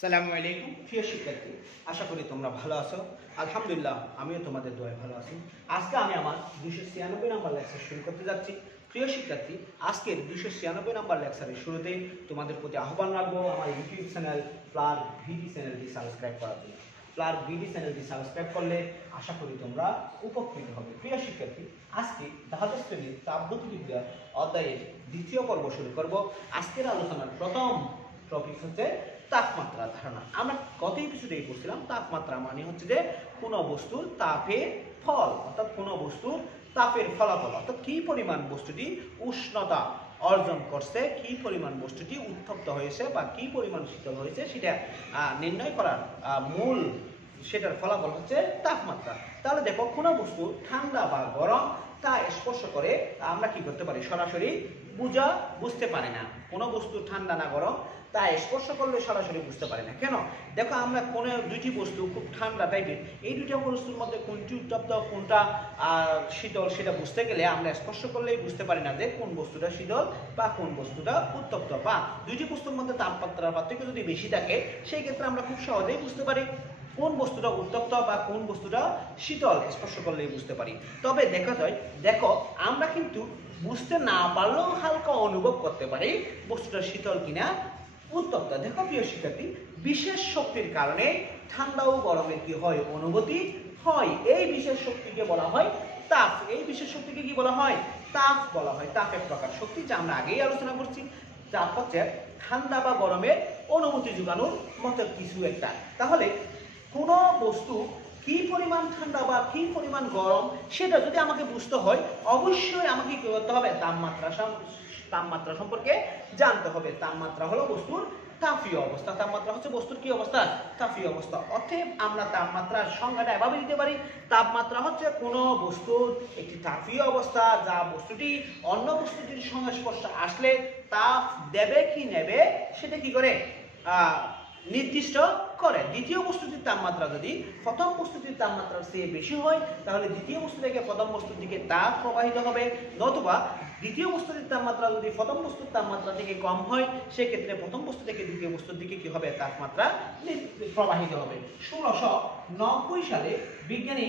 সালামু আলাইকুম প্রিয় শিক্ষার্থী, আশা করি তোমরা ভালো আছো। আলহামদুলিল্লাহ, আমিও তোমাদের দোয়ায় ভালো আছি। আজকে আমি আমার 296 নম্বর লেকচার শুরু করতে যাচ্ছি। প্রিয় শিক্ষার্থী, আজকের 296 নম্বর লেকচারের শুরুতে তোমাদের প্রতি আহ্বান রাখবো আমার ইউটিউব চ্যানেল ফ্লার ভিডি চ্যানেলটি সাবস্ক্রাইব করার জন্য। ফ্লার ভিডি চ্যানেলটি সাবস্ক্রাইব করলে আশা করি তোমরা উপকৃত হবে। প্রিয় শিক্ষার্থী, আজকে দ্বাদশ শ্রেণীর তাপগতি বিদ্যা অধ্যায়ের দ্বিতীয় পর্ব শুরু করব। আজকের আলোচনার প্রথম টপিক হচ্ছে তাপমাত্রা ধারণা। আমরা গত এপিসোডেই পড়ছিলাম তাপমাত্রা মানে হচ্ছে যে কোনো বস্তুর তাপের ফল, অর্থাৎ কোনো বস্তুর তাপের ফলাফল, অর্থাৎ কি পরিমাণ বস্তুটি উষ্ণতা অর্জন করছে, কি পরিমাণ বস্তুটি উত্তপ্ত হয়েছে বা কি পরিমাণ শীতল হয়েছে সেটা নির্ণয় করার মূল সেটার ফলাফল হচ্ছে তাপমাত্রা। তাহলে দেখো, কোনো বস্তু ঠান্ডা বা গরম তা স্পর্শ করে আমরা কি করতে পারি? সরাসরি বুঝতে পারি না। কোনো বস্তু ঠান্ডা না গরম তা স্পর্শ করলে সরাসরি বুঝতে পারি না। কেন? দেখো, আমরা কোনো দুইটি বস্তু খুব ঠান্ডা টাইপের, এই দুইটা বস্তুর মধ্যে কোনটি উত্তপ্ত কোনটা শীতল সেটা বুঝতে গেলে আমরা স্পর্শ করলেই বুঝতে পারি না যে কোন বস্তুটা শীতল বা কোন বস্তুটা উত্তপ্ত। বা দুইটি বস্তুর মধ্যে তাপমাত্রার পার্থক্য যদি বেশি থাকে সেই ক্ষেত্রে আমরা খুব সহজেই বুঝতে পারি কোন বস্তুটা উত্তপ্ত বা কোন বস্তুটা শীতল, স্পর্শ করলেই বুঝতে পারি। তবে দেখো আমরা কিন্তু বুঝতে না পারলেও হালকা অনুভব করতে পারি বস্তুটা শীতল কিনা উত্তপ্ত। দেখো প্রিয় শিক্ষার্থী, বিশেষ শক্তির কারণে ঠান্ডা ও গরমের কি হয়? অনুভূতি হয়। এই বিশেষ শক্তিকে বলা হয় তাপ। এই বিশেষ শক্তিকে কি বলা হয়? তাপ বলা হয়। তাপের প্রকার শক্তি, যা আমরা আগেই আলোচনা করছি। তাপ হচ্ছে ঠান্ডা বা গরমের অনুভূতি যোগানোর মতো কিছু একটা। তাহলে কোনো বস্তু কি পরিমাণ ঠান্ডা বা কি পরিমাণ গরম সেটা যদি আমাকে বুঝতে হয়, অবশ্যই আমাকে কি করতে হবে? তাপমাত্রা সম্পর্কে জানতে হবে। তাপমাত্রা হলো বস্তুর তাপীয় অবস্থা। তাপমাত্রা হচ্ছে বস্তুর কি অবস্থা? তাপীয় অবস্থা। অতএব আমরা তাপমাত্রার সংজ্ঞাটা এভাবে দিতে পারি: তাপমাত্রা হচ্ছে কোনো বস্তুর একটি তাপীয় অবস্থা, যা বস্তুটি অন্য বস্তুটির সংস্পর্শে আসলে তাপ দেবে কি নেবে সেটা কি করে নির্দিষ্ট করে। দ্বিতীয় বস্তুটির তাপমাত্রা যদি প্রথম বস্তুটির তাপমাত্রার চেয়ে বেশি হয়, তাহলে দ্বিতীয় বস্তু থেকে প্রথম বস্তুর দিকে তাপ প্রবাহিত হবে। নতুবা দ্বিতীয় বস্তুটির তাপমাত্রা যদি প্রথম বস্তুর তাপমাত্রা থেকে কম হয়, সেক্ষেত্রে প্রথম বস্তু থেকে দ্বিতীয় বস্তুর দিকে কি হবে? তাপমাত্রা প্রবাহিত হবে। 1690 সালে বিজ্ঞানী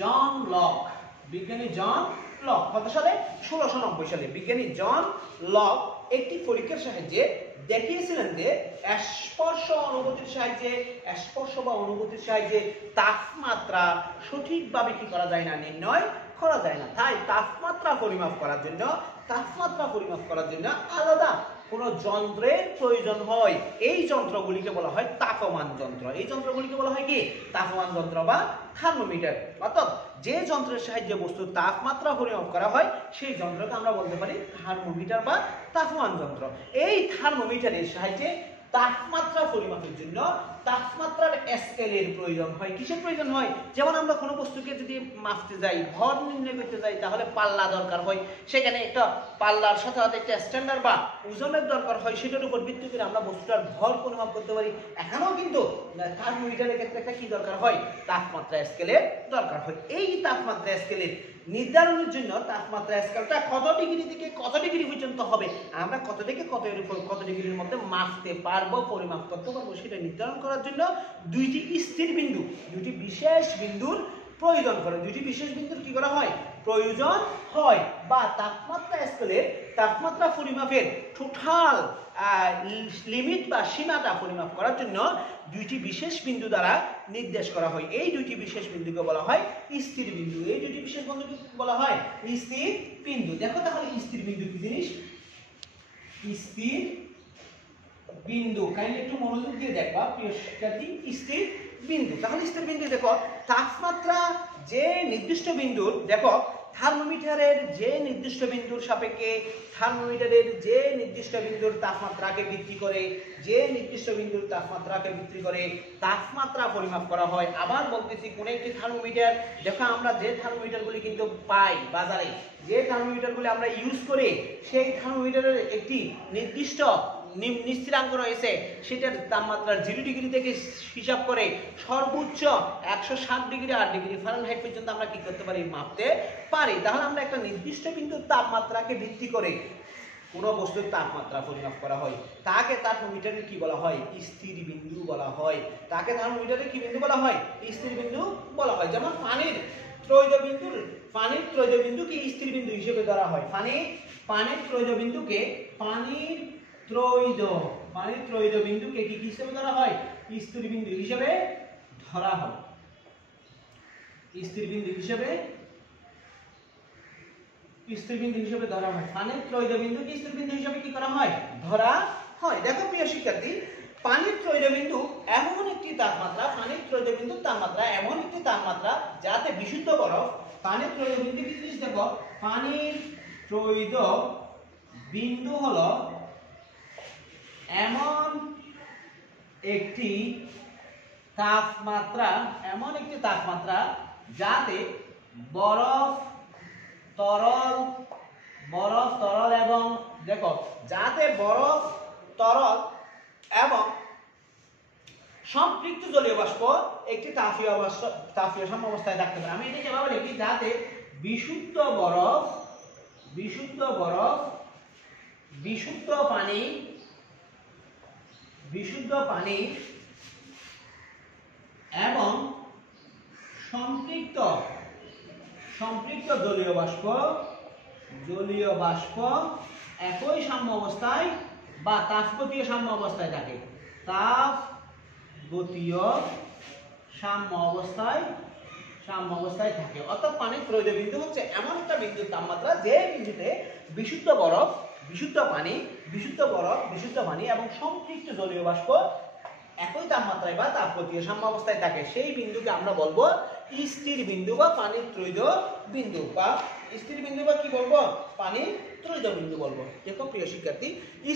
জন লক কত সালে? 1690 সালে বিজ্ঞানী জন লক একটি পরীক্ষার সাহায্যে দেখিয়েছিলেন যে স্পর্শ বা অনুভূতির সাহায্যে তাপমাত্রা সঠিকভাবে কি করা যায় না? নির্ণয় করা যায় না। তাই তাপমাত্রা পরিমাপ করার জন্য আলাদা কোনো যন্ত্রের প্রয়োজন হয়। এই যন্ত্রগুলিকে বলা হয় তাপমান যন্ত্র। এই যন্ত্রগুলিকে বলা হয় কি? তাপমান যন্ত্র বা থার্মোমিটার। অর্থাৎ যে যন্ত্রের সাহায্যে বস্তুর তাপমাত্রা পরিমাপ করা হয় সেই যন্ত্রকে আমরা বলতে পারি থার্মোমিটার বা তাপমান যন্ত্র। এই থার্মোমিটারের সাহায্যে তাপমাত্রা পরিমাপের জন্য তাপমাত্রার স্কেলের প্রয়োজন হয়। কিসের প্রয়োজন হয়? যেমন আমরা কোনো বস্তুকে যদি মাপতে যাই, ভর নির্ণয় করতে যাই, তাহলে পাল্লা দরকার হয়। সেখানে একটা পাল্লার সাথে একটা স্ট্যান্ডার্ড বা ওজনের দরকার হয়। সেটার উপর ভিত্তি করে আমরা বস্তুটার ভর পরিমাপ করতে পারি। এখানেও কিন্তু থার্মোমিটারের ক্ষেত্রে একটা কি দরকার হয়? তাপমাত্রা স্কেলের দরকার হয়। এই তাপমাত্রা স্কেলের নির্ধারণের জন্য তাপমাত্রা স্কেলটা কত ডিগ্রি থেকে কত ডিগ্রি পর্যন্ত হবে, আমরা কত থেকে কত ডিগ্রির মধ্যে মাপতে পারবো, পরিমাপ করতে পারবো, সেটা নির্ধারণ করার জন্য দুইটি বিশেষ বিন্দুর প্রয়োজন করে। দুইটি বিশেষ বিন্দুর কি করা হয়? প্রয়োজন হয়। বা তাপমাত্রা স্কেলের তাপমাত্রা পরিমাপের টোটাল লিমিট বা সীমাটা পরিমাপ করার জন্য দুইটি বিশেষ বিন্দু দ্বারা নির্দেশ করা হয়। এই দুইটি বিশেষ বিন্দুকে বলা হয় স্থির বিন্দু। এই দুইটি বিশেষ বিন্দুকে বলা হয় স্থির বিন্দু। দেখো তাহলে স্থির বিন্দু কি জিনিস? স্থির বিন্দু কাইন্ডলি একটু মনোযোগ দিয়ে দেখবা প্রিয় শিক্ষার্থী। স্থির বিন্দু, তাহলে স্থির বিন্দু দেখো তাপমাত্রা যে নির্দিষ্ট বিন্দুর, দেখো থার্মোমিটারের যে নির্দিষ্ট বিন্দুর সাপেক্ষে যে নির্দিষ্ট বিন্দুর তাপমাত্রাকে ভিত্তি করে তাপমাত্রা পরিমাপ করা হয়। আবার বলতেছি, কোন একটি থার্মোমিটার, দেখো আমরা যে থার্মোমিটারগুলি কিন্তু পাই বাজারে, যে থার্মোমিটারগুলি আমরা ইউজ করি, সেই থার্মোমিটারের একটি নির্দিষ্ট স্থিরাঙ্ক রয়েছে। সেটার তাপমাত্রা 0 ডিগ্রি থেকে হিসাব করে সর্বোচ্চ 107 ডিগ্রি 8 ডিগ্রি ফারেনহাইট পর্যন্ত আমরা কি করতে পারি? মাপতে পারি। তাহলে আমরা একটা নির্দিষ্ট বিন্দুর তাপমাত্রাকে ভিত্তি করে কোনো বস্তুর তাপমাত্রা পরিমাপ করা হয় তাকে থার্মোমিটারে কি বলা হয়? স্থির বিন্দু বলা হয়। তাকে থার্মোমিটারে কি বিন্দু বলা হয়? স্থির বিন্দু বলা হয়। যেমন পানির ত্রৈধ বিন্দুকে স্থির বিন্দু হিসেবে ধরা হয়। পানির ত্রৈধ বিন্দুকে কি হিসেবে ধরা হয়? স্থির বিন্দু হিসেবে ধরা হয়। স্থির বিন্দু হিসেবে ধরা হয়। পানির ত্রৈধ বিন্দুকে স্থির বিন্দু হিসেবে কি করা হয়? ধরা হয়। দেখো প্রিয় শিক্ষার্থী, পানির ত্রৈধ বিন্দু এমন একটি তাপমাত্রা যাতে বিশুদ্ধ বরফ, পানির ত্রৈধ বিন্দু কি জিনিস দেখো, পানির ত্রৈধ বিন্দু হলো এমন একটি তাপমাত্রা যাতে বরফ তরল এবং দেখো যাতে বরফ তরল এবং সম্পৃক্ত জলীয় বাষ্প একটি তাপীয় সাম্যাবস্থায় থাকতে পারে। আমি এটাকে এভাবে লিখি, যাতে বিশুদ্ধ পানি এবং সম্পৃক্ত জলীয় বাষ্প একই সাম্য অবস্থায় বা তাপগতীয় সাম্য অবস্থায় থাকে। সাম্য অবস্থায় থাকে। অর্থাৎ পানির ত্রৈধ বিন্দু হচ্ছে এমন একটা বিন্দুর তাপমাত্রা যে বিন্দুতে বিশুদ্ধ পানি এবং সম্পৃক্ত জলীয় বাষ্প একই তাপমাত্রায় বা তাপগতীয় সাম্য অবস্থায় থাকে। সেই বিন্দুকে আমরা বলবো স্থির বিন্দু বা পানির ত্রৈধ বিন্দু, বা স্থির বিন্দু বা কি বলবো? পানির ত্রৈধ বিন্দু বলবো। দেখো প্রিয় শিক্ষার্থী,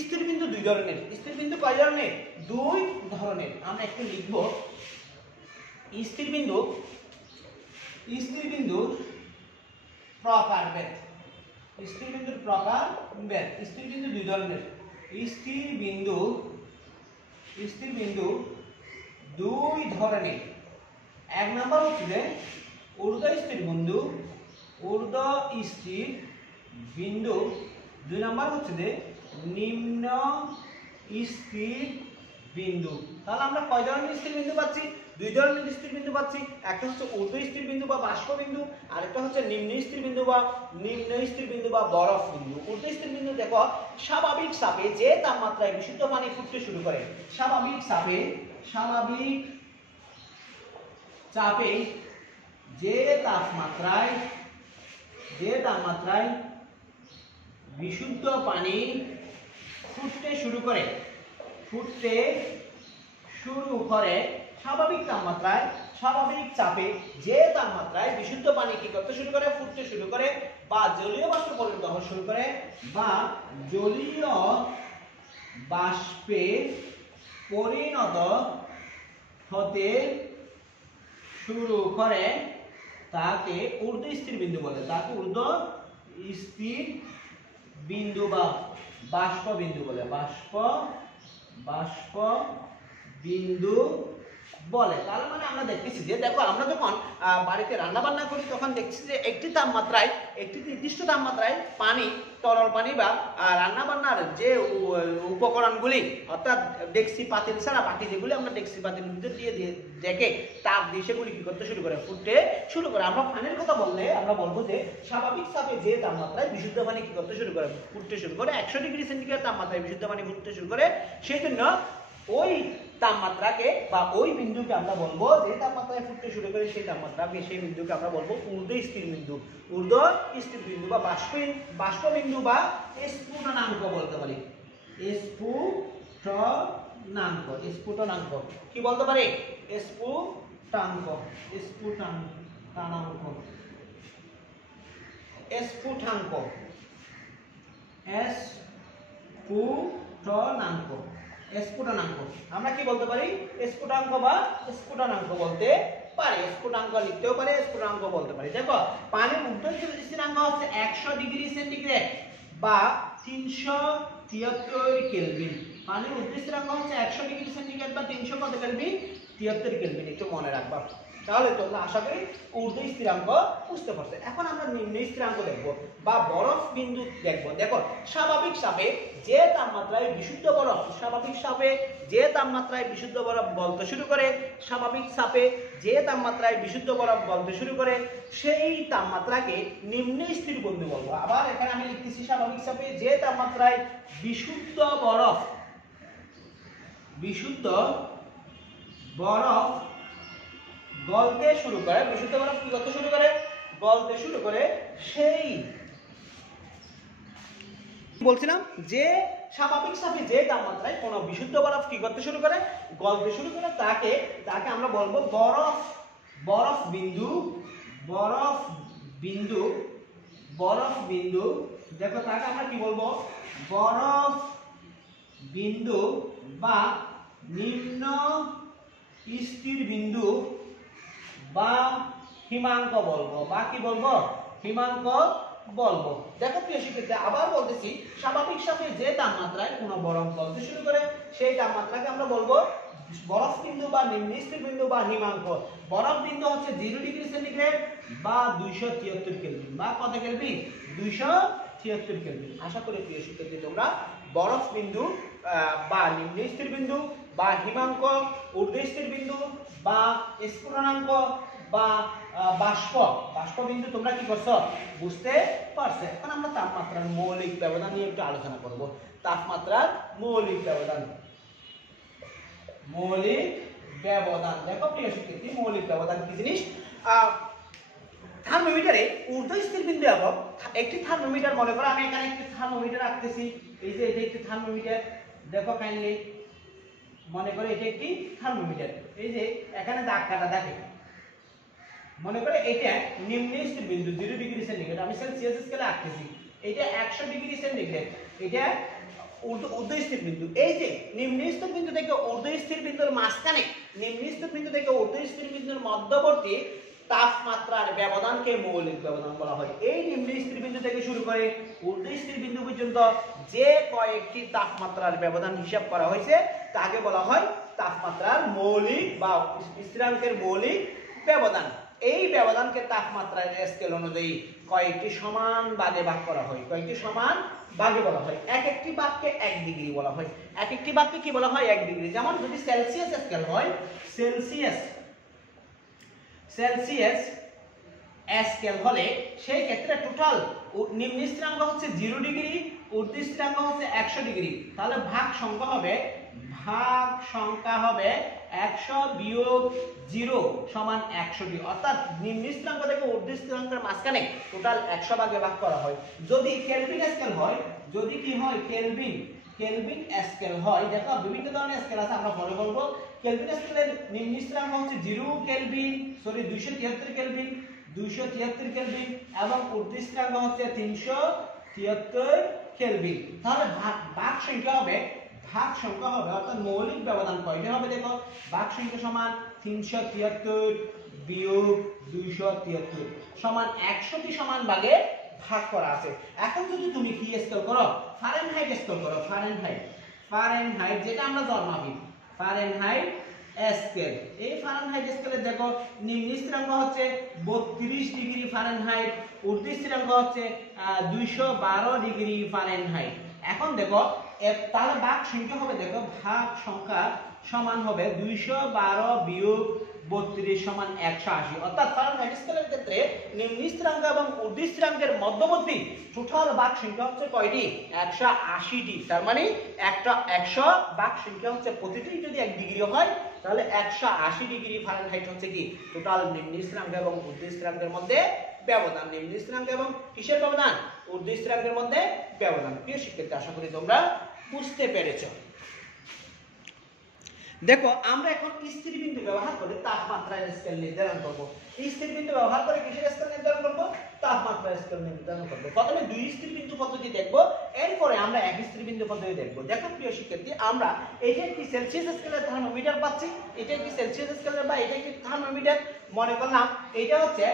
স্থির বিন্দু দুই ধরনের। স্থির বিন্দু কয় ধরনের? দুই ধরনের। আমরা একটু লিখব স্থির বিন্দুর প্রকারভেদ। স্থির বিন্দু দুই ধরনের। স্থির বিন্দু দুই ধরনের। এক নম্বর হচ্ছে ঊর্ধ্ব স্থির বিন্দু, দুই নম্বর হচ্ছে নিম্ন স্থির বিন্দু। তাহলে আমরা কয় ধরনের স্থির বিন্দু পাচ্ছি? দুই ধরনের স্থির বিন্দু পাচ্ছি। একটা হচ্ছে ঊর্ধ্ব স্থির বিন্দু বা বাষ্প বিন্দু, আর একটা হচ্ছে নিম্ন স্থির বিন্দু বা বরফ বিন্দু। ঊর্ধ্ব স্থির বিন্দু দেখো স্বাভাবিক চাপে যে তাপমাত্রায় বিশুদ্ধ পানি ফুটতে শুরু করে, স্বাভাবিক চাপে যে তাপমাত্রায় বিশুদ্ধ পানি ফুটতে শুরু করে, স্বাভাবিক চাপে যে তাপমাত্রায় বিশুদ্ধ পানি কি করতে শুরু করে? ফুটতে শুরু করে, বা জলীয় বাষ্পে পরিণত হওয়া শুরু করে, বা জলীয় বাষ্পে পরিণত হতে শুরু করে, তাকে ঊর্ধ্ব স্থির বিন্দু বলে। তাকে ঊর্ধ্ব স্থির বিন্দু বা বাষ্প বিন্দু বলে। বাষ্প বিন্দু বলে। তার মানে আমরা দেখতেছি যে দেখো আমরা যখন বাড়িতে রান্না বান্না করি তখন দেখছি যে একটি নির্দিষ্ট তাপমাত্রায় পানি, তরল পানি বা রান্না বান্নার যে উপকরণগুলি অর্থাৎ ডেকচি পাতিল ছাড়া বাকি যেগুলি আমরা ডেকচি পাতিল ভিতরে দিয়ে রেখে তাপ দিয়ে সেগুলি কি করতে শুরু করে? ফুটতে শুরু করে। আমরা পানির কথা বললে আমরা বলবো যে স্বাভাবিক চাপে যে তাপমাত্রায় বিশুদ্ধ পানি কি করতে শুরু করে? ফুটতে শুরু করে। 100 ডিগ্রি সেন্টিগ্রেড তাপমাত্রায় বিশুদ্ধ পানি ফুটতে শুরু করে। সেই জন্য ওই তাপমাত্রাকে বা ওই বিন্দুকে আমরা বলবো, যে তাপমাত্রায় ফুটতে শুরু করে সেই বিন্দুকে আমরা বলবো ঊর্ধ্ব স্থির বিন্দু বা বাষ্প বিন্দু বা স্ফুটনাঙ্ক বলতে পারি। স্ফুটনাঙ্ক কি বলতে পারি? স্ফুটনাঙ্ক। আমরা কি বলতে পারি? স্ফুটাঙ্ক বা স্ফুটনাঙ্ক বলতে পারি। স্ফুটাঙ্ক লিখতেও পারি, স্ফুটনাঙ্ক বলতে পারি। দেখো পানির ঊর্ধ্ব স্থিরাঙ্ক হচ্ছে 100 ডিগ্রি সেন্টিগ্রেড বা 373 কেলভিন। পানির ঊর্ধ্ব স্থিরাঙ্ক হচ্ছে 100 ডিগ্রি সেন্টিগ্রেড বা 300 কত কেলভিন? 73 কেলভিন। একটু মনে রাখবা। তাহলে তোমরা আশা করি ঊর্ধ্ব স্থিরাঙ্ক বুঝতে পারছো। এখন আমরা নিম্ন স্থিরাঙ্ক দেখব বা বরফ বিন্দু দেখব। দেখো স্বাভাবিক চাপে যে তাপমাত্রায় বিশুদ্ধ বরফ, স্বাভাবিক চাপে যে তাপমাত্রায় বিশুদ্ধ বরফ গলতে শুরু করে, স্বাভাবিক চাপে যে তাপমাত্রায় বিশুদ্ধ বরফ গলতে শুরু করে সেই তাপমাত্রাকে নিম্ন স্থির বিন্দু বলবো। আবার এখানে আমি লিখতেছি স্বাভাবিক চাপে যে তাপমাত্রায় বিশুদ্ধ বরফ গলতে শুরু করে, বিশুদ্ধ বরফ কি করতে শুরু করে? গলতে শুরু করে। সেই বলছিলাম যে স্বাভাবিক চাপে যে তাপমাত্রায় কোন বিশুদ্ধ বরফ কি করতে শুরু করে? গলতে শুরু করে তাকে আমরা বলবো বরফ বিন্দু। দেখো তাকে আমরা কি বলবো? বরফ বিন্দু বা নিম্ন স্থির বিন্দু বা হিমাঙ্ক বলবো, বা কি বলবো? হিমাঙ্ক বলবো। দেখো প্রিয় শিক্ষার্থী, আবার বলতেছি স্বাভাবিক চাপে যে তাপমাত্রায় কোনো বরফ গলতে শুরু করে সেই তাপমাত্রাকে আমরা বলবো বরফ বিন্দু বা নিম্ন স্থির বিন্দু বা হিমাঙ্ক। বরফ বিন্দু হচ্ছে 0 ডিগ্রি সেন্টিগ্রেড বা 273 কেলভিন, বা কত কেলভিন? 273 কেলভিন। আশা করি প্রিয় শিক্ষার্থী তোমরা বরফ বিন্দু বা নিম্ন স্থির বিন্দু বা হিমাঙ্ক, ঊর্ধ্ব স্থির বিন্দু বা স্ফুটনাঙ্ক বা বাষ্প বিন্দু তোমরা কি করছো? বুঝতে পারছো। এখন আমরা তাপমাত্রার মৌলিক ব্যবধান নিয়ে একটু আলোচনা করব। তাপমাত্রার মৌলিক ব্যবধান। দেখো প্রিয় শিক্ষার্থী, মৌলিক ব্যবধান কি জিনিস? থার্মোমিটারে ঊর্ধ্ব স্থির বিন্দু এবং একটি থার্মোমিটার, মনে করো আমি এখানে একটি থার্মোমিটার রাখতেছি, এই যে এটা একটি থার্মোমিটার। দেখো কাইন্ডলি মনে করো এটা একটি থার্মোমিটার, এই যে এখানে দাগ কাটা থাকে। মনে করে এটা নিম্ন স্থির বিন্দু 0 ডিগ্রি সেন্টিগ্রেড, আমি সেলসিয়াস স্কেলে আঁকতেছি। এটা 100 ডিগ্রি সেন্টিগ্রেড, এটা ঊর্ধ্ব স্থির বিন্দু। এই যে নিম্ন স্থির বিন্দু থেকে ঊর্ধ্ব স্থির বিন্দুর মাঝখানে, নিম্ন স্থির বিন্দু থেকে ঊর্ধ্ব স্থির বিন্দুর মধ্যবর্তী তাপমাত্রার ব্যবধানকে মৌলিক ব্যবধান বলা হয়। এই নিম্ন স্থির বিন্দু থেকে শুরু করে ঊর্ধ্ব স্থির বিন্দু পর্যন্ত যে কয়েকটি তাপমাত্রার ব্যবধান হিসাব করা হয়েছে তাকে বলা হয় তাপমাত্রার মৌলিক বা স্থিরাঙ্কের মৌলিক ব্যবধান। এই ব্যবধানকে তাপমাত্রার স্কেল অনুযায়ী কয়েকটি সমান ভাগে ভাগ করা হয়, কয়েকটি সমান ভাগে বলা হয়। এক একটি ভাগকে 1 ডিগ্রি বলা হয়। এক একটি ভাগকে কি বলা হয়? 1 ডিগ্রি। যেমন যদি সেলসিয়াস স্কেল হয়, সেলসিয়াস স্কেল হলে সেই ক্ষেত্রে টোটাল নিম্ন স্থিরাঙ্ক হচ্ছে 0 ডিগ্রি, ঊর্ধ্ব স্থিরাঙ্ক হচ্ছে 100 ডিগ্রি। তাহলে ভাগ সংখ্যা হবে 100 বিয়োগ 0 সমান 100টি। অর্থাৎ নিম্ন স্থিরাঙ্ক থেকে ঊর্ধ্ব স্থিরাঙ্কের মাঝখানে টোটাল 100 ভাগে ভাগ করা হয়। যদি কেলভিন স্কেল হয়, যদি কি হয়? কেলভিন স্কেল হয়। দেখো বিভিন্ন ধরনের স্কেল আছে, আমরা পরে বলবো। কেলভিন স্কেলের নিম্ন স্থিরাঙ্ক হচ্ছে 273 কেলভিন এবং ঊর্ধ্ব স্থিরাঙ্ক হচ্ছে 373 কেলভিন। তাহলে ভাগ সংখ্যা হবে অর্থাৎ মৌলিক ব্যবধান কয়টি হবে? দেখো ভাগ সংখ্যা সমান 373 বিয়োগ 273 সমান 100টি সমান ভাগে ভাগ করা আছে। এখন যদি তুমি কি স্কেল করো? ফারেনহাইট স্কেল করো। ফারেনহাইট যেটা আমরা জন্মাবি, ফারেনহাইট স্কেল। এই ফারেনহাইট স্কেলে দেখো নিম্ন স্থিরাঙ্ক হচ্ছে 32 ডিগ্রি ফারেনহাইট, ঊর্ধ্ব স্থিরাঙ্ক হচ্ছে 212 ডিগ্রি ফারেনহাইট। এখন দেখো তাহলে ভাগ সংখ্যা হবে, দেখো ভাগ সংখ্যা সমান হবে 212 বিয়োগ 32 সমান 180। অর্থাৎ ফারেনহাইট স্কেলের ক্ষেত্রে নিম্ন স্থিরাঙ্ক এবং ঊর্ধ্ব স্থিরাঙ্কের মধ্যবর্তী টোটাল ভাগ সংখ্যা হচ্ছে কয়টি? 180টি। তার মানে একটা 100 ভাগ সংখ্যা হচ্ছে প্রতিটি যদি 1 ডিগ্রি হয় তাহলে 180 ডিগ্রি ফারেনহাইট হচ্ছে কি টোটাল নিম্ন স্থিরাঙ্ক এবং ঊর্ধ্ব স্থিরাঙ্কের মধ্যে ব্যবধান। নিম্ন স্থিরাঙ্ক এবং কিসের ব্যবধান? ঊর্ধ্ব স্থিরাঙ্কের মধ্যে ব্যবধান। প্রিয় শিক্ষার্থী, আশা করি তোমরা বুঝতে পেরেছো। দেখো আমরা এখন স্থির বিন্দু ব্যবহার করে তাপমাত্রার স্কেল নির্ধারণ করব। স্থির বিন্দু ব্যবহার করে কিসের স্কেল নির্ধারণ করব? তাপমাত্রার স্কেল নির্ধারণ করব। প্রথমে 2 স্থির বিন্দু পদ্ধতি দেখব, এরপরে আমরা 1 স্থির বিন্দু পদ্ধতি দেখব। দেখো প্রিয় শিক্ষার্থী, আমরা এটা একটি সেলসিয়াস স্কেলের থার্মোমিটার পাচ্ছি, এটা একটি সেলসিয়াস স্কেলের বা এটা একটি থার্মোমিটার। মনে করলাম এটা হচ্ছে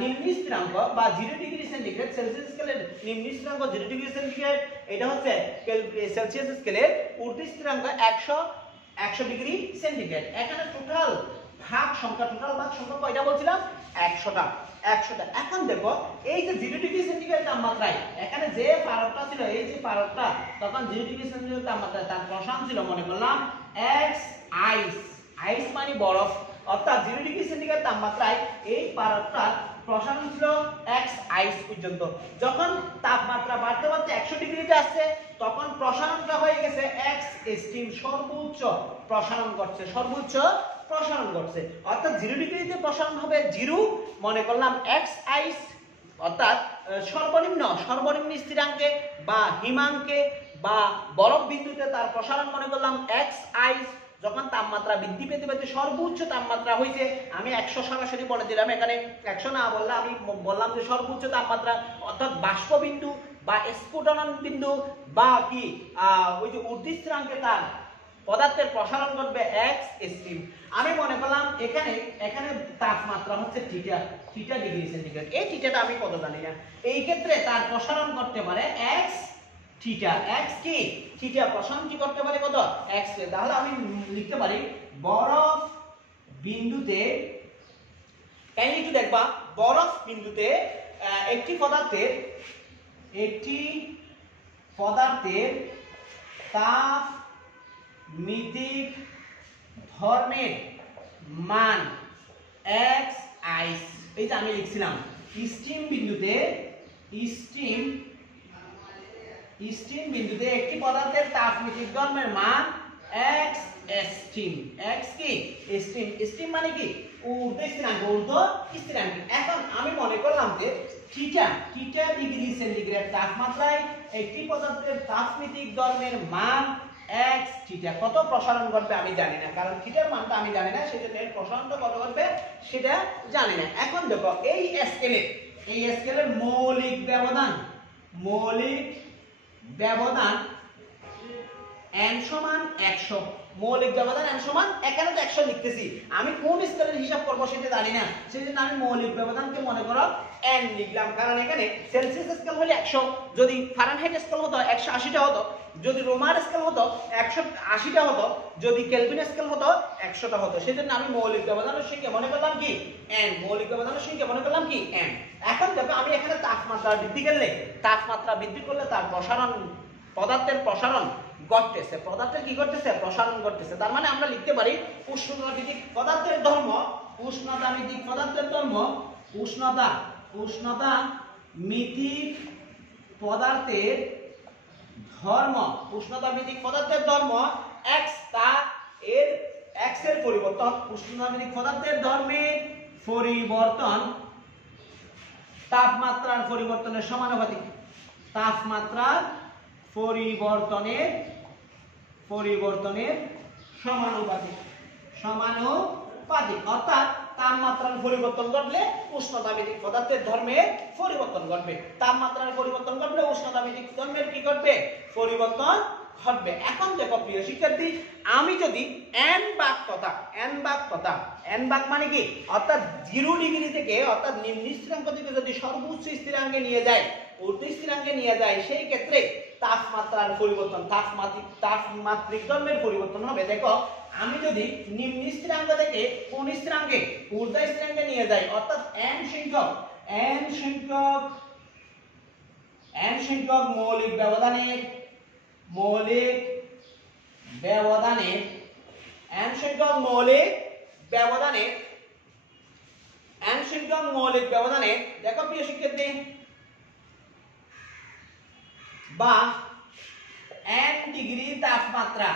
নিম্ন স্থিরাঙ্ক বা 0 ডিগ্রি সেন্টিগ্রেড, সেলসিয়াস স্কেলের নিম্ন স্থিরাঙ্ক 0 ডিগ্রি সেন্টিগ্রেড, এটা হচ্ছে সেলসিয়াস স্কেলের ঊর্ধ্ব স্থিরাঙ্ক 100 ডিগ্রি সেন্টিগ্রেড। এখানে টোটাল ভাগ সংখ্যা, টোটাল ভাগ সংখ্যা কয়টা বলছিলাম? 100টা। এখন দেখো এই যে 0 ডিগ্রি সেন্টিগ্রেড তাপমাত্রায় এখানে যে পারদটা ছিল, এই যে পারদটা তখন 0 ডিগ্রি সেন্টিগ্রেড তাপমাত্রায় তার প্রসারণ ছিল মনে করলাম x আইস। আইস মানে বরফ, অর্থাৎ 0 ডিগ্রি সেন্টিগ্রেড তাপমাত্রায় এই পারদটা প্রসারণ ছিল x আইস পর্যন্ত। যখন তাপমাত্রা বাড়তে বাড়তে 100 ডিগ্রিতে আসছে তখন প্রসারণটা হয়ে গেছে x স্টিম, সর্বোচ্চ প্রসারণ করছে, সর্বোচ্চ প্রসারণ করছে। অর্থাৎ 0 ডিগ্রিতে প্রসারণ হবে 0, মনে করলাম x আইস, অর্থাৎ সর্বনিম্ন স্থিরাঙ্কে বা হিমাঙ্কে বা বরফ বিন্দুতে তার প্রসারণ মনে করলাম x আইস। যখন তাপমাত্রা বৃদ্ধি পেতে পেতে সর্বোচ্চ তাপমাত্রা হয়েছে, আমি 100 সরাসরি বলে দিলাম, এখানে 100 না বললে আমি বললাম যে সর্বোচ্চ তাপমাত্রা, অর্থাৎ বাষ্প বিন্দু বা স্ফুটনন বিন্দু বা কি ওই যে ঊর্ধ্ব স্থিরাঙ্কে তার পদার্থের প্রসারণ ঘটবে x স্টিম। আমি মনে করলাম এখানে তাপমাত্রা হচ্ছে থিটা ডিগ্রি সেন্টিগ্রেড। এই থিটাটা আমি কত জানি না, এই ক্ষেত্রে তার প্রসারণ করতে পারে x থিটা। x কি থিটা, প্রসারণ কি করতে পারে কত? x। তাহলে আমি লিখতে পারি বরফ বিন্দুতে, কাইন্ডলি একটু দেখবা, বরফ বিন্দুতে একটি পদার্থের তাপমিতিক ধর্মের মান x আইস। এই যে আমি লিখছিলাম স্টিম বিন্দুতে একটি পদার্থের তাপমিতিক ধর্মের মান x স্টিম। x কি স্টিম, স্টিম মানে কি ঊর্ধ্ব স্থিরাঙ্ক। এখন আমি মনে করলাম যে থিটা ডিগ্রি সেন্টিগ্রেড তাপমাত্রায় একটি পদার্থের তাপমিতিক ধর্মের মান x থিটা। কত প্রসারণ ঘটবে আমি জানি না, কারণ থিটার মানটা আমি জানি না, সেজন্য এর প্রসারণটা কত ঘটবে সেটা জানি না। এখন দেখো এই স্কেলের মৌলিক ব্যবধান n সমান 100। মৌলিক ব্যবধান n সমান, এখানে তো 100 লিখতেছি, আমি কোন স্কেলের হিসাব করব সেটা জানি না, সেজন্য আমি মৌলিক ব্যবধানকে মনে করো n লিখলাম। কারণ এখানে সেলসিয়াস স্কেল হলে 100, যদি ফারেনহাইট স্কেল হতো 180টা হতো, যদি রোমান স্কেল হতো 180টা হতো, যদি কেলভিন স্কেল হতো 100টা হতো। সেজন্য আমি মৌলিক ব্যবধানের সংখ্যা মনে করলাম কি n। মৌলিক ব্যবধানের সংখ্যা মনে করলাম কি n। এখন দেখো আমি এখানে তাপমাত্রা বৃদ্ধি করলে তার পদার্থের প্রসারণ ঘটতেছে, পদার্থের কি ঘটতেছে? প্রসারণ ঘটতেছে। তার মানে আমরা লিখতে পারি উষ্ণতাভিত্তিক পদার্থের ধর্ম, উষ্ণতাভিত্তিক পদার্থের ধর্ম, উষ্ণতাভিত্তিক পদার্থের ধর্ম x, তা এর x এর পরিবর্তন, উষ্ণতাভিত্তিক পদার্থের ধর্মের পরিবর্তন তাপমাত্রার পরিবর্তনের সমানুপাতিক। তাপমাত্রার পরিবর্তনের সমানুপাতিক। অর্থাৎ তাপমাত্রার পরিবর্তন ঘটলে উষ্ণতাভিত্তিক পদার্থের ধর্মের পরিবর্তন ঘটবে, তাপমাত্রার পরিবর্তন ঘটলে উষ্ণতাভিত্তিক ধর্মের কি ঘটবে? পরিবর্তন ঘটবে। এখন দেখো প্রিয় শিক্ষার্থী, আমি যদি n ভাগ মানে কি, অর্থাৎ 0 ডিগ্রি থেকে, অর্থাৎ নিম্ন স্থিরাঙ্ক থেকে যদি সর্বোচ্চ স্থিরাঙ্কে নিয়ে যায়, ঊর্ধ্ব স্থিরাঙ্কে নিয়ে যায়, সেই ক্ষেত্রে তাপমাত্রার পরিবর্তন, তাপমাত্রিক ধর্মের পরিবর্তন হবে। দেখো আমি যদি নিম্ন স্থিরাঙ্ক থেকে কোন স্থিরাঙ্কে? ঊর্ধ্ব স্থিরাঙ্কে নিয়ে যাই, অর্থাৎ n সংখ্যক মৌলিক ব্যবধানের দেখো প্রিয় শিক্ষার্থী, বা n ডিগ্রি তাপমাত্রা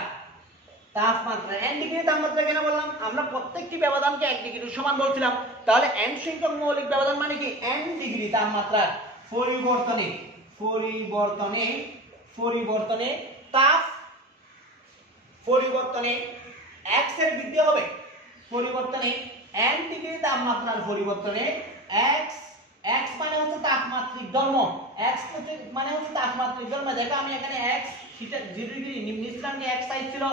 n ডিগ্রি তাপমাত্রা কেন বললাম? আমরা প্রত্যেকটি ব্যবধানকে 1 ডিগ্রির সমান বলছিলাম। তাহলে n সংখ্যক মৌলিক ব্যবধান মানে কি n ডিগ্রি তাপমাত্রার পরিবর্তনে x এর বৃদ্ধি হবে। পরিবর্তনে n ডিগ্রি তাপমাত্রার পরিবর্তনে x মানে হচ্ছে তাপমাত্রিক ধর্ম, দেখো আমি এখানে x থিটা 0 ডিগ্রি নিম্ন স্থিরাঙ্কে x সাইজ ছিল,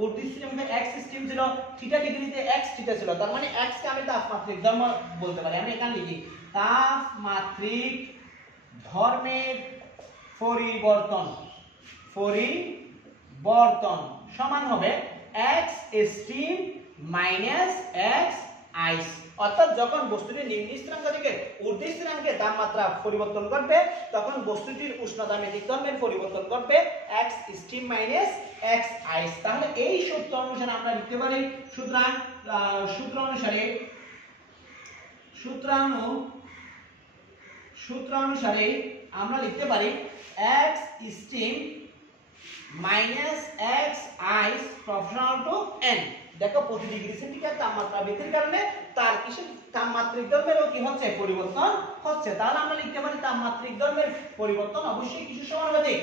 ঊর্ধ্ব স্থিরাঙ্কে x স্টিম ছিল, থিটা ডিগ্রিতে x থিটা ছিল। তার মানে x কে আমি তাপমাত্রিক ধর্ম বলতে পারি। আমি এখানে লিখি তাপমাত্রিক ধর্মের পরিবর্তন সমান হবে x steam minus x ice. অর্থাৎ যখন বস্তুটি নিম্ন স্থিরাঙ্ক থেকে ঊর্ধ্ব স্থিরাঙ্কে তাপমাত্রা পরিবর্তন করবে তখন বস্তুটির উষ্ণতা ব্যতিক্রমের পরিবর্তন করবে x steam minus x ice. তাহলে এই সূত্র অনুসারে আমরা লিখতে পারি সুতরাং সূত্র অনুসারে আমরা লিখতে পারি x steam minus x ice proportional to n. দেখো প্রতি ডিগ্রি সেন্টিগ্রেড তাপমাত্রা বৃদ্ধির কারণে তার কিসের তাপমাত্রিক দৈর্ঘ্যেরও কি হচ্ছে পরিবর্তন হচ্ছে। তাহলে আমরা লিখতে পারি তাপমাত্রিক দৈর্ঘ্যের পরিবর্তন অবশ্যই কিছু সমানুপাতিক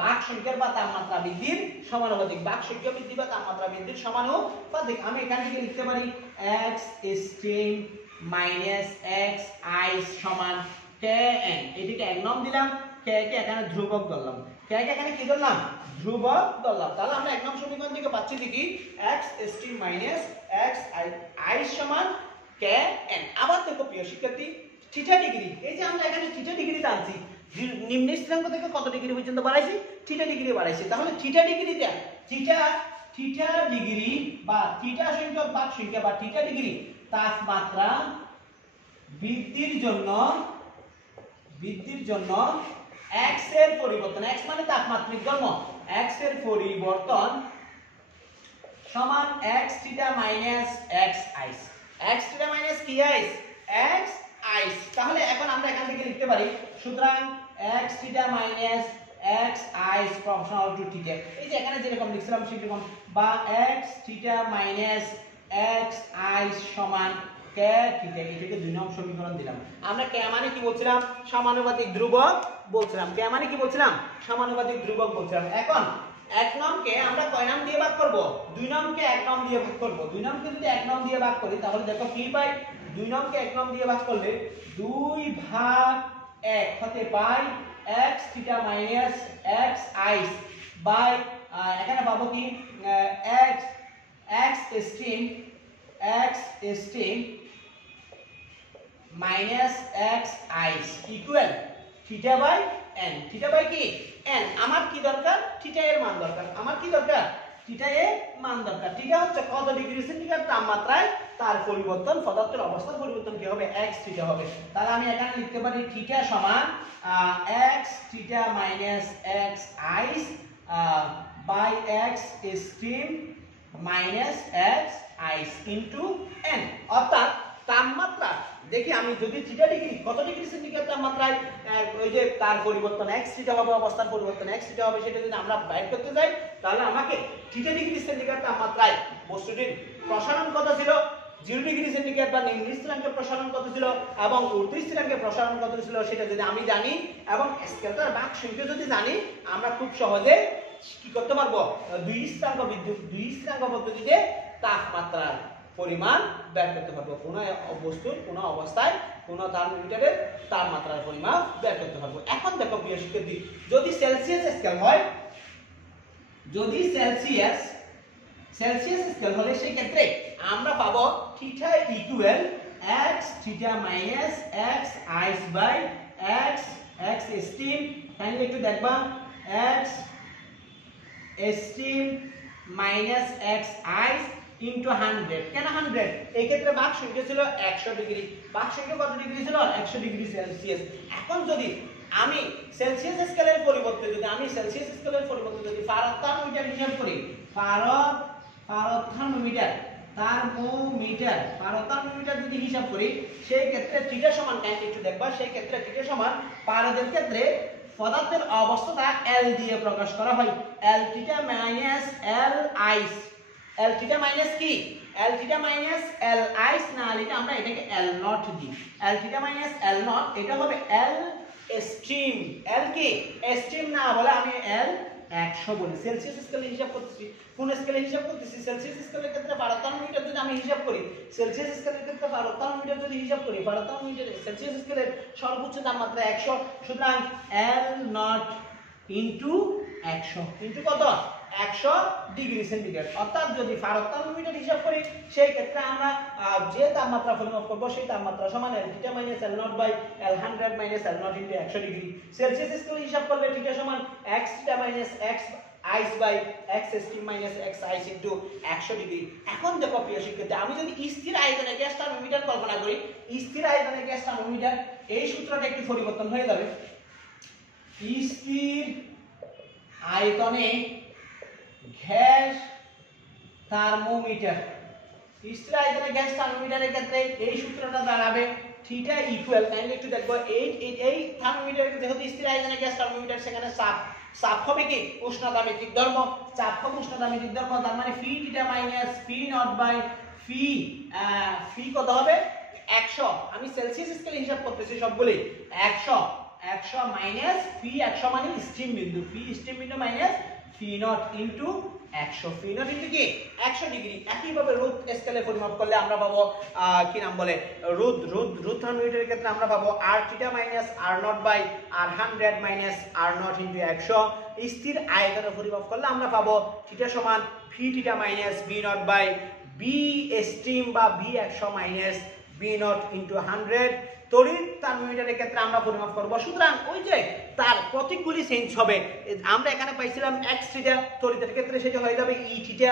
বাক সংখ্যার বা তাপমাত্রা বৃদ্ধির সমানুপাতিক। বাক সংখ্যা বৃদ্ধি বা তাপমাত্রা বৃদ্ধির সমানুপাতিক। আমি এখান থেকে লিখতে পারি x steam minus x ice সমান কে এন। এটিকে এক নং দিলাম, কে কে এখানে ধ্রুবক ধরলাম, কে কে এখানে কি ধরলাম ধ্রুবক ধরলাম। তাহলে আমরা এক নং সমীকরণ থেকে পাচ্ছি কি x steam minus x i সমান কে এন। আবার দেখো প্রিয় শিক্ষার্থী থিটা ডিগ্রি, এই যে আমরা এখানে থিটা ডিগ্রি টানছি নিম্ন স্থিরাঙ্ক থেকে কত ডিগ্রি পর্যন্ত বাড়াইছি থিটা ডিগ্রি বাড়াইছি। তাহলে থিটা ডিগ্রিতে থিটা ডিগ্রি বা থিটা সংখ্যক বাক সংখ্যা বা থিটা ডিগ্রি তাপমাত্রা বৃদ্ধির জন্য x এর পরিবর্তন, x মানে তাপমাত্রিক ধর্ম, x এর পরিবর্তন সমান x থিটা মাইনাস x আইস। x থিটা মাইনাস কি আইস x আইস। তাহলে এখন আমরা এখান থেকে লিখতে পারি সুতরাং x theta minus x ice proportional to theta. এই যে এখানে যেরকম লিখছিলাম সেরকম, বা x theta minus x ice সমান কে থিটা। এটাকে দুই নং সমীকরণ দিলাম। আমরা কে মানে কি বলছিলাম সমানুপাতিক ধ্রুবক বলছিলাম। কে মানে কি বলছিলাম সমানুপাতিক ধ্রুবক বলছিলাম। এখন এক নংকে আমরা কয় নাম দিয়ে ভাগ করব দুই নংকে এক নং দিয়ে ভাগ করব। দুই নংকে যদি এক নং দিয়ে ভাগ করি তাহলে দেখো কি পাই, দুই নংকে এক নং দিয়ে ভাগ করলে 2/1 হতে পাই x theta minus x ice by এখানে পাবো কি x steam minus x ice equal theta by n। Theta by কি n। আমার কি দরকার থিটা এর মান দরকার। আমার কি দরকার থিটা এর মান দরকার। থিটা হচ্ছে কত ডিগ্রি সেন্টিগ্রেড তাপমাত্রায় তার পরিবর্তন, পদার্থের অবস্থার পরিবর্তন কি হবে x থিটা হবে। তাহলে আমি এখানে লিখতে পারি থিটা সমান x theta minus x ice by x steam minus x ice into n। অর্থাৎ তাপমাত্রা দেখি আমি যদি থিটা ডিগ্রি কত ডিগ্রি সেন্টিগ্রেড তাপমাত্রায় ওই যে তার পরিবর্তন x থিটা হবে, অবস্থার পরিবর্তন x থিটা হবে, সেটা যদি আমরা বাইর করতে যাই তাহলে আমাকে থিটা ডিগ্রি সেন্টিগ্রেড তাপমাত্রায় বস্তুটির প্রসারণ কত ছিল 0 ডিগ্রি সেন্টিগ্রেড বা নিম্ন স্থিরাঙ্কের প্রসারণ কত ছিল এবং ঊর্ধ্ব স্থিরাঙ্কের প্রসারণ কত ছিল সেটা যদি আমি জানি এবং স্কেলার বাক সংখ্যা যদি জানি আমরা খুব সহজে কি করতে পারবো দুই স্থিরাঙ্ক পদ্ধতিতে তাপমাত্রার পরিমাণ বের করতে পারবো। কোন বস্তুর কোন অবস্থায় কোন থার্মোমিটারের তাপমাত্রার পরিমাণ বের করতে পারবো। এখন দেখো প্রিয় শিক্ষার্থী যদি সেলসিয়াস স্কেল হয়, যদি সেলসিয়াস স্কেল হলে সেই ক্ষেত্রে আমরা পাবো theta equal x theta minus x ice by x steam. Kindly একটু দেখবা x steam minus x ice into 100। কেন 100? এই ক্ষেত্রে বাক সংখ্যা ছিল 100 ডিগ্রি। বাক সংখ্যা কত ডিগ্রি ছিল 100 ডিগ্রি সেলসিয়াস। এখন যদি আমি সেলসিয়াস স্কেলের পরিবর্তে যদি ফারেনহাইট থার্মোমিটার হিসাব করি, ফারেনহাইট থার্মোমিটার যদি হিসাব করি সেই ক্ষেত্রে থিটা সমান কাইন্ডলি একটু দেখবা, সেই ক্ষেত্রে থিটা সমান পারদের ক্ষেত্রে পদার্থের অবস্থাটা L দিয়ে প্রকাশ করা হয়। L থিটা মাইনাস L আইস। L থিটা মাইনাস কি L থিটা মাইনাস L আইস না লিখে আমরা এটাকে L নট দিই। L theta minus L not এটা হবে L স্টিম। L কি স্টিম না বলে আমি L 100 বলি। সেলসিয়াস স্কেলে হিসাব করতেছি, কোন স্কেলে হিসাব করতেছি সেলসিয়াস স্কেলের ক্ষেত্রে ফারেনহাইট থার্মোমিটার যদি আমি হিসাব করি, সেলসিয়াস স্কেলের ক্ষেত্রে ফারেনহাইট থার্মোমিটার যদি হিসাব করি, ফারেনহাইট থার্মোমিটার সেলসিয়াস স্কেলের সর্বোচ্চ তাপমাত্রা 100। সুতরাং L নট ইনটু 100 ইনটু কত 100 ডিগ্রি সেন্টিগ্রেড। অর্থাৎ যদি ফারেনহাইট থার্মোমিটার হিসাব করি সেই ক্ষেত্রে আমরা যে তাপমাত্রা পরিমাপ করব সেই তাপমাত্রা সমান L theta minus L naught by L 100 minus L naught into 100 degree. Celsius স্কেলে হিসাব করলে থিটা সমান x theta minus x ice by x steam minus x ice into 100 degree. এখন দেখো প্রিয় শিক্ষার্থী, আমি যদি স্থির আয়তনে গ্যাস থার্মোমিটার কল্পনা করি, স্থির আয়তনে গ্যাস থার্মোমিটার, এই সূত্রটা একটু পরিবর্তন হয়ে যাবে। স্থির আয়তনে গ্যাস থার্মোমিটার, স্থির আয়তনে গ্যাস থার্মোমিটারের ক্ষেত্রে এই সূত্রটা দাঁড়াবে থিটা ইকুয়াল, কাইন্ডলি একটু দেখো, এই থার্মোমিটার যেহেতু স্থির আয়তনে গ্যাস থার্মোমিটার, সেখানে চাপ হবে কি উষ্ণতা মেট্রিক ধর্ম, চাপ হবে উষ্ণতা মেট্রিক ধর্ম, তার মানে phi theta minus phi naught by phi কত হবে 100, আমি সেলসিয়াস স্কেলে হিসাব করতেছি সবগুলি 100 মাইনাস ফি 100 মানে স্টিম বিন্দু, ফি স্টিম বিন্দু minus phi not into 100, fee not into কি 100 ডিগ্রি। একইভাবে রোদ স্কেলে পরিমাপ করলে আমরা পাবো কি নাম বলে রোদ থার্মোমিটারের ক্ষেত্রে আমরা পাবো R theta minus R naught by R 100 minus R naught into 100। স্থির আয়তনে পরিমাপ করলে আমরা পাবো থিটা সমান phi theta minus B naught by B steam বা B 100 minus B naught into 100। তড়িৎ থার্মোমিটারের ক্ষেত্রে আমরা পরিমাপ করব, সুতরাং ওই যে তার প্রতীকগুলি চেঞ্জ হবে। আমরা এখানে পাইছিলাম এক্স থিটা, তড়িতের ক্ষেত্রে সেটা হয়ে যাবে ই থিটা।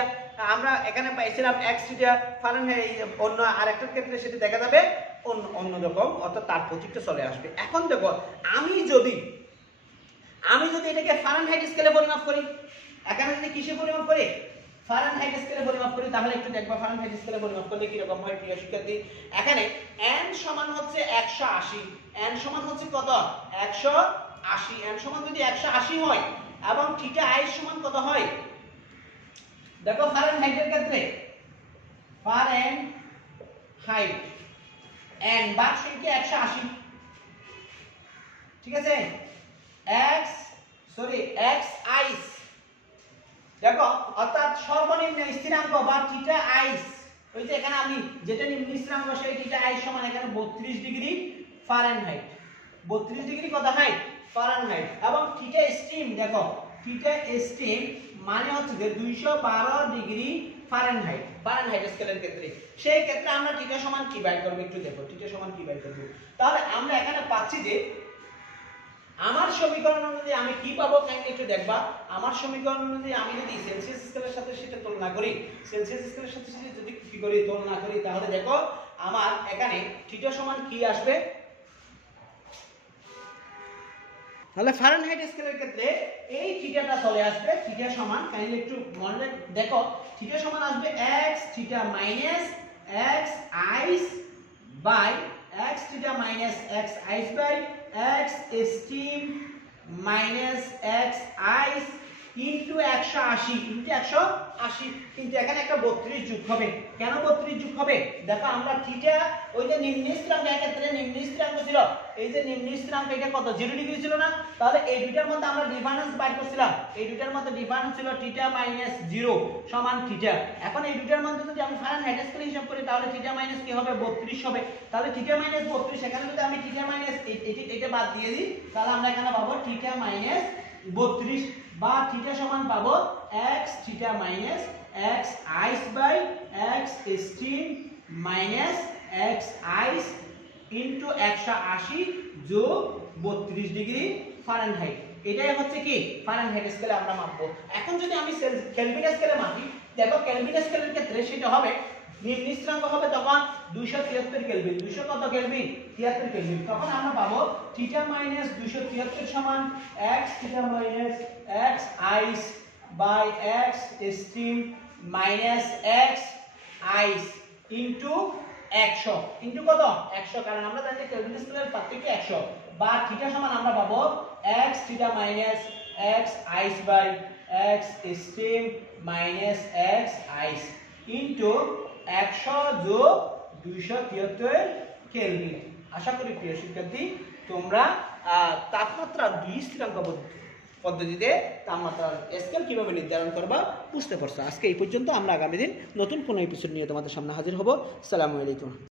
আমরা এখানে পাইছিলাম এক্স থিটা, ফারেনহাইট অন্য আরেকটার ক্ষেত্রে সেটা দেখা যাবে অন্য রকম, অর্থাৎ তার প্রতীকটা চলে আসবে। এখন দেখো, আমি যদি এটাকে ফারেনহাইট স্কেলে পরিমাপ করি, এখানে যদি কিসে পরিমাপ করি ফারেনহাইট স্কেলে পরিমাপ করি, তাহলে একটু দেখবা ফারেনহাইট স্কেলে পরিমাপ করলে কি রকম হয় প্রিয় শিক্ষার্থী। এখানে n সমান হচ্ছে 180, n সমান হচ্ছে কত 180, n সমান যদি 180 হয় এবং থিটা i সমান কত হয়, দেখো ফারেনহাইটের ক্ষেত্রে ফারেনহাইট n ভাগ সংখ্যা 180, ঠিক আছে, x আইস, দেখো অর্থাৎ সর্বনিম্ন স্থিরাঙ্ক বা থিটা আইস, ওই যে এখানে আমি যেটা নিম্ন স্থিরাঙ্ক সেই থিটা আইস সমান এখানে 32 ডিগ্রি ফারেনহাইট, 32 ডিগ্রি কত হাইট ফারেনহাইট, এবং থিটা স্টিম, দেখো থিটা স্টিম মানে হচ্ছে যে 212 ডিগ্রি ফারেনহাইট স্কেলের ক্ষেত্রে। সেই ক্ষেত্রে আমরা থিটা সমান কি বের করব, একটু দেখো থিটা সমান কি বের করব। তাহলে আমরা এখানে পাচ্ছি যে আমার সমীকরণ অনুযায়ী আমি কি পাবো, কাইন্ডলি একটু দেখবা। আমার সমীকরণ অনুযায়ী আমি যদি সেলসিয়াস স্কেলের সাথে সেটা তুলনা করি, সেলসিয়াস স্কেলের সাথে সেটা যদি কি করি তুলনা করি, তাহলে দেখো আমার এখানে থিটা সমান কি আসবে, তাহলে ফারেনহাইট স্কেলের ক্ষেত্রে এই থিটাটা চলে আসবে, থিটা সমান কাইন্ডলি একটু মনে দেখো, থিটা সমান আসবে x theta minus x ice by x theta minus x ice by x steam minus x ice into 180 কিন্তু এখানে একটা 32 যোগ হবে। কেন 32 যোগ হবে, দেখো আমরা থিটা ওই যে নিম্ন স্থিরাঙ্কের ক্ষেত্রে নিম্ন স্থিরাঙ্ক ছিল, এই যে নিম্ন স্থিরাঙ্ক এটা কত 0 ডিগ্রি ছিল না, তাহলে এই দুইটার মধ্যে আমরা ডিফারেন্স বাইর করছিলাম, এই দুইটার মধ্যে ডিফারেন্স ছিল থিটা মাইনাস 0 সমান থিটা। এখন এই দুইটার মধ্যে যদি আমি ফারেনহাইট স্কেলে হিসাব করি, তাহলে থিটা মাইনাস কি হবে 32 হবে, তাহলে থিটা মাইনাস 32, এখানে যদি আমি থিটা মাইনাস এটা বাদ দিয়ে দিই, তাহলে আমরা এখানে পাবো থিটা মাইনাস 32 বা থিটা সমান পাবো x theta minus x ice by x steam minus x ice into 180 যোগ 32 ডিগ্রি ফারেনহাইট। এটাই হচ্ছে কি ফারেনহাইট স্কেলে আমরা মাপবো। এখন যদি আমি কেলভিন স্কেলে মাপি, দেখো কেলভিন স্কেলের ক্ষেত্রে সেটা হবে নিম্ন স্থিরাঙ্ক হবে তখন 273 কেলভিন, 200 কত কেলভিন 73 কেলভিন, তখন আমরা পাবো থিটা মাইনাস 273 সমান x theta minus x ice by x steam minus x ice into 100 into কত 100, কারণ আমরা জানি কেলভিন স্কেলের পার্থক্য 100, বা থিটা সমান আমরা পাবো x theta minus x ice by x steam minus x ice into 100 যোগ 273 কেলভিন। আশা করি প্রিয় শিক্ষার্থী তোমরা তাপমাত্রা দুই স্থিরাঙ্ক পদ্ধতিতে তাপমাত্রার স্কেল কিভাবে নির্ধারণ করবা বুঝতে পারছো। আজকে এই পর্যন্ত, আমরা আগামী দিন নতুন কোনো এপিসোড নিয়ে তোমাদের সামনে হাজির হব। আসসালামু আলাইকুম।